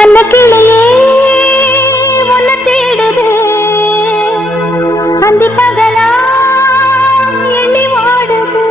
அந்த கிளியே உன்னை தேடுது அந்தி பகலா எண்ணி வாடுது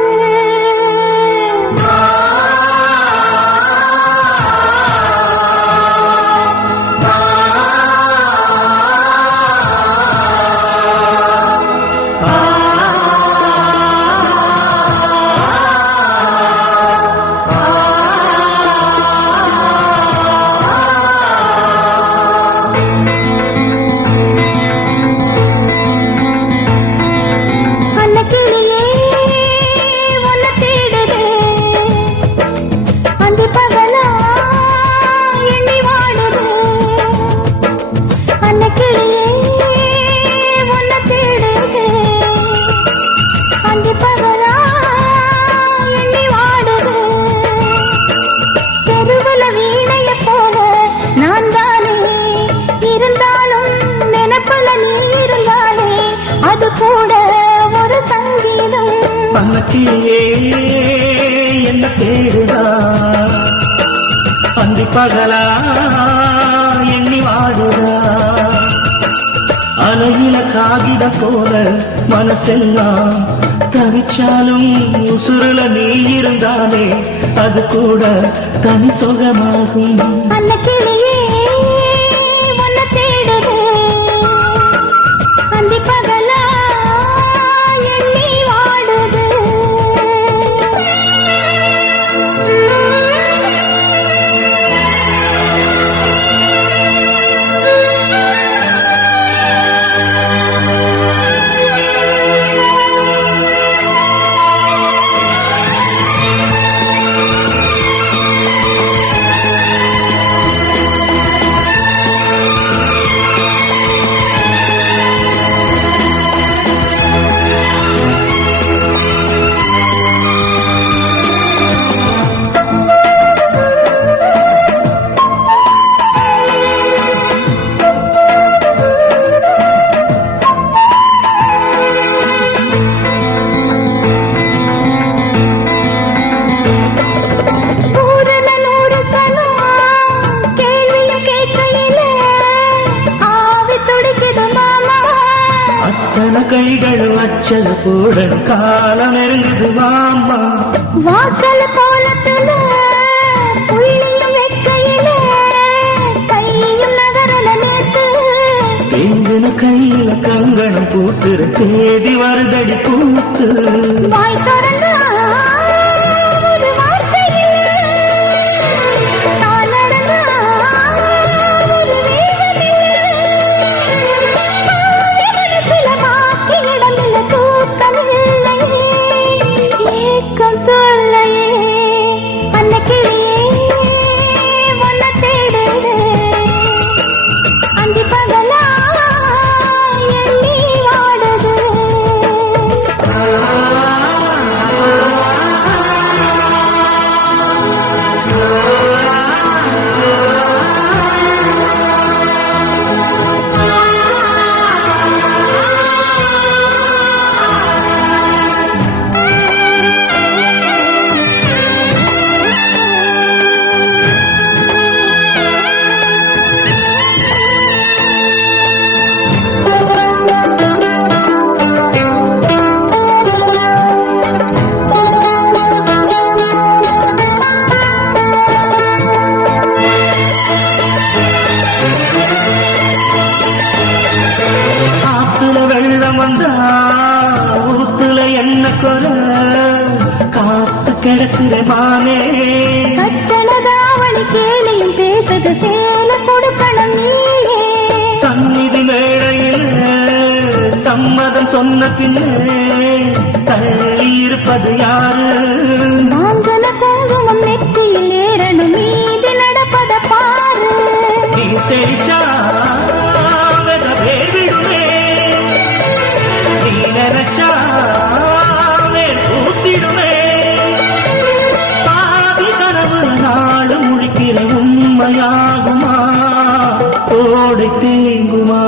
அன்னக்கிளியே என்ன தேடுதா அந்தி பகலா எண்ணி வாடுதா அலையில காகித போல மனசெல்லாம் தவிச்சாலும் உசுருல நீ இருந்தாலே அது கூட தனி சுகமாகும். அன்னக்கிளியே உன்னை தேடுது அந்தி பகலா கைகள் வச்சது கூட காலம் நெருங்குது மாமா வாசல் கோலத்துல புள்ளியும் வெக்கையில கையும் நகரல நேத்து தேங்கின கையில கங்கணம் பூத்துற தேடி வருதடி பூத்து வாய் திறந்தா ஊத்துல என்ன கொல காத்து கிடக்குற மானே கட்டணதாவணி கேளையும் பேசது சேல கொடுக்கணும் நீயே சந்நிதி மேடையில் சம்மதம் சொன்ன பின்னே தள்ளி இருப்பது யாரு மாங்கல குங்குமம் நெத்தியில் ஏறணும் மீது நடப்பத பாரு நீ தெரிச்சா விடுவே நீ நினைச்சா ஊத்திடுவே பாதி கனவு நாடு முடிக்கிற உண்மையாகுமா ஓடை தேங்குமா